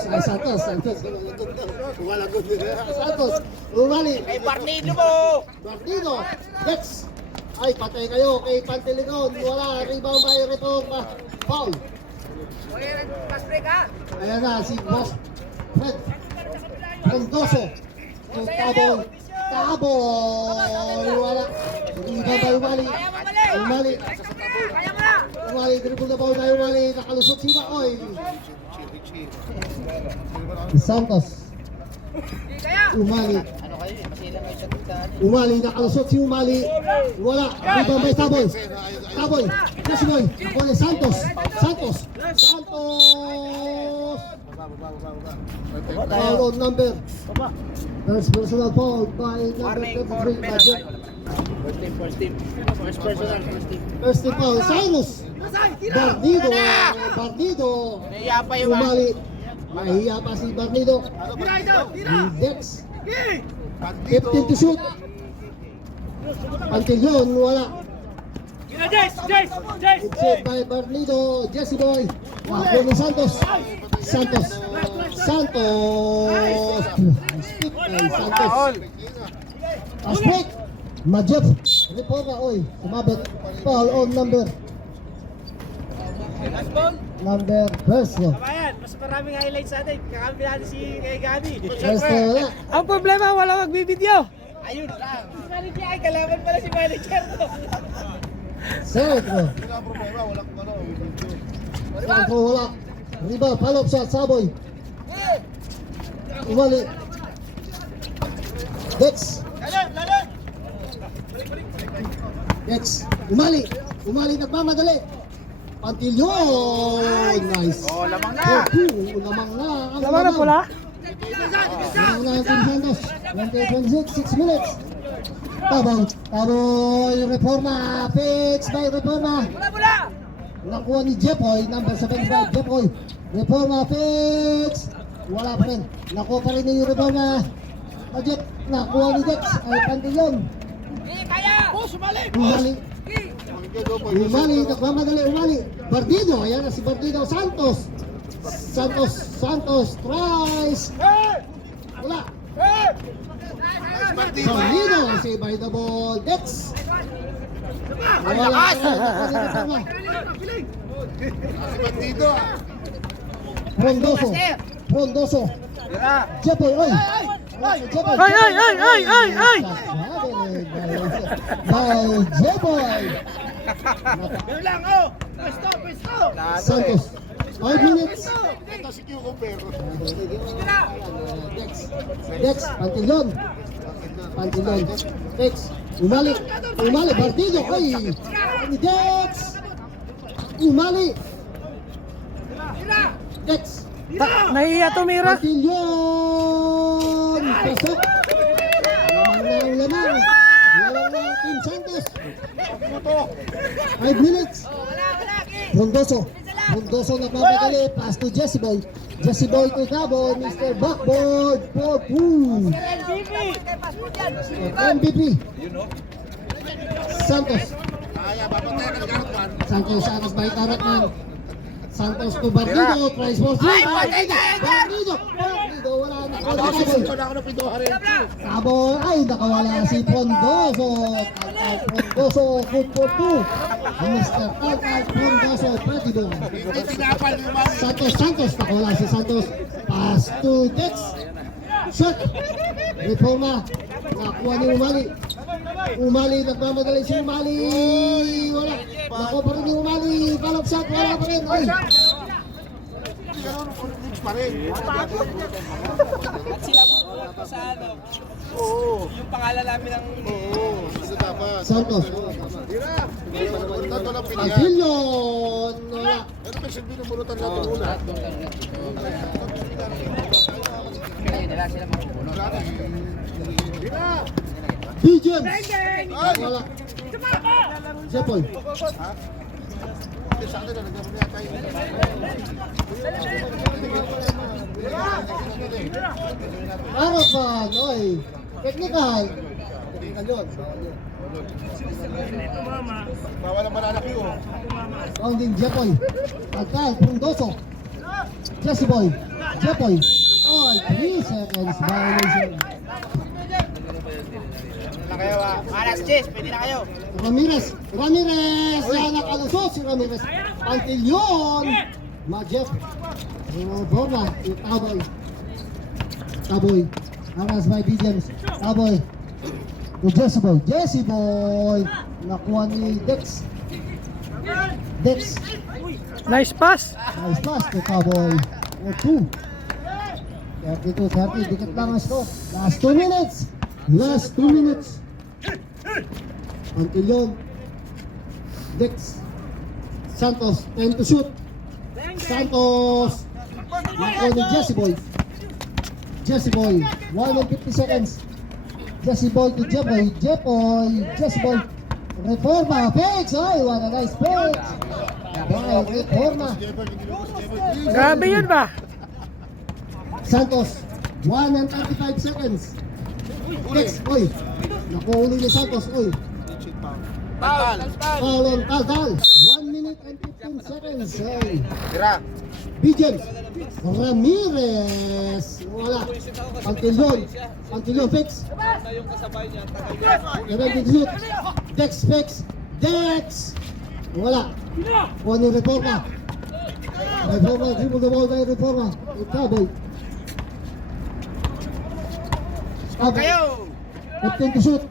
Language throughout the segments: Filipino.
Santos. Ay, Santos. Wala good. Santos. Umali. Kay Barnido mo! Barnido. Next. Ay, patay kayo kay Pantiligon. Wala. Rebound by Retong. Foul. Pass break ha! Ayan na si Boss Fred Mendoza. Yung Taboy. Wala. Rebound by Umali. Umali. Umali. Dribble na ball by Umali. Nakalusot si Makoy. Santos. Umali. Umali, nakalusot si Umali. Wala. Rebound by Taboy. Taboy. Yes, boy. Wala. Santos. Foul on number. There's personal foul by number 33. Budget. First team. First personal, first team. First team foul. Cyrus. Barnido. Nahiya pa yung Umali. Mahiya pa si Barnido. Dex. 15 to shoot. Until yun, wala. It's saved by Barnido. Jesse Boy. Wako ni Santos. Santos. Stick ay Santos. Aspect. Majep. Reporta, oy. Sumabot. Foul on number. Number first. Kabayan, mas maraming highlights natin. Kakampi natin si Gabi. First wala. Ang problema, wala magbibideo. Ayun lang. Si manager ay kalaban pala si manager to. Centro. Centro wala. Rebound. Palop shot. Saboy. Umali. Dex. Umali. Nagmamadali. Pantilyon. Nice. Oh, lamang na. Lamang na. Lamang na pula? Lamang na ang Team Santos. 26 minutes. Taboy. Reforma. Fix by Reforma. Nakuha ni Jepoy. Number 75. Jepoy. Reforma. Fix. Wala pa rin. Nakuha pa rin yung Reforma. Majep. Nakuha ni Dex. Ay Pantilyon. Umali, nagmamadali, Umali. Bardido, ayan na si Bardido. Santos, tries. Wala. Bardido, save by the ball. Dex. Wala. Frondoso. Jepoy, oy. Ay! By Jepoy. Yun lang, oh! Pwesto! Santos. 5 minutes. Ito si Cucumber. Dex, Pantilyon. Dex, Umali, Bardido, ay! Dex! Umali! Dex! Nahiya tumira. Pantilyon! Pasok! Lamang na Team Santos. 5 minutes. Hondoso nagmamadali. Pass to Jesse Boy. Jesse Boy to Gabo. Mr. Backboard for 2. MVP. Santos by Taratman. Santos to Bardido. Tries for 3. Bardido. Wala na. Gabo. Ay, nakawala si Pondoso. Good for 2. Mr. Pondoso. Bardido. Santos. Nakawala si Santos. Pass to Dex. Shot. Reforma. Nakuha ni Umali. Nagmamadali si Umali. Wala. Nakuha pa rin ni Umali. Palop shot. Wala pa rin. Ay. Sila mo sa ano? Oo. Yung pangalan namin ng... Oo. Santos. Pagilyon. Wala. Ano ba siya binubunutan natin muna? BGM. Wala. Jepoy. Arapan, oy. Technical. Technical yun. Bawal ang mananaki, oh. Founding Jepoy. Pagkal, Pondoso. Jesse Boy. Jepoy. Oh, 3 seconds violation. Na kayo Alas Chess, pwede na kayo. Ramirez. Yan nakalusot si Ramirez. Until yun. Jeff. Borma. Taboy. Aras by B. James. Taboy. Jesse Boy. Nakuha ni Dex. Nice pass. Nice pass to Taboy. 2. 32-30. Dikit lang ang score. Last 2 minutes. Until yun. Dex. Santos. 10 to shoot. Santos. Nakuha ni Jesse Boy. 1 and 50 seconds. Jesse Boy to Jepoy. Jesse Boy. Reforma. Fakes. Ay, what a nice fake. By Reforma. Grabe yun ba? Santos. 1 and 35 seconds. Dex. Oy. Nakuha uli ni Santos. Oy. Foul on Tal. 1 minute and 15 seconds. Oy. Bijan. Ramirez. Wala. Until yun. Fix. Yung kasabay niya, Ready to shoot. Dex. Wala. Kuha ni Reforma. Dribble the ball by Reforma. Taboy. Kayo! 15 to shoot.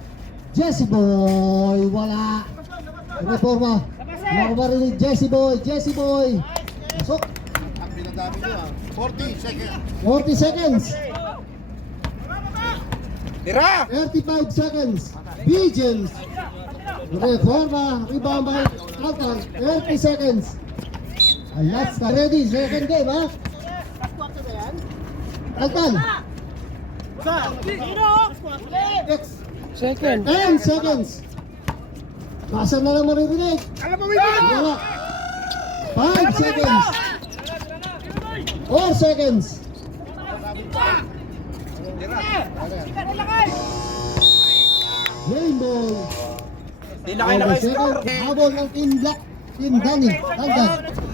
Jesse Boy. Wala. Reforma. Nakuha rin ni Jesse Boy. Masok. 40 seconds. Tira! 35 seconds. Bijan. Reforma. Rebound by Altan. 30 seconds. And that's ready. Second game, ha? Altan. Next. Second. 10 seconds. Basa na lang maririnig. Wala. 5 seconds. 4 seconds. Game ball. Di na kayo nakascore. Habol ng Team Black. Team Danny. Tandaan.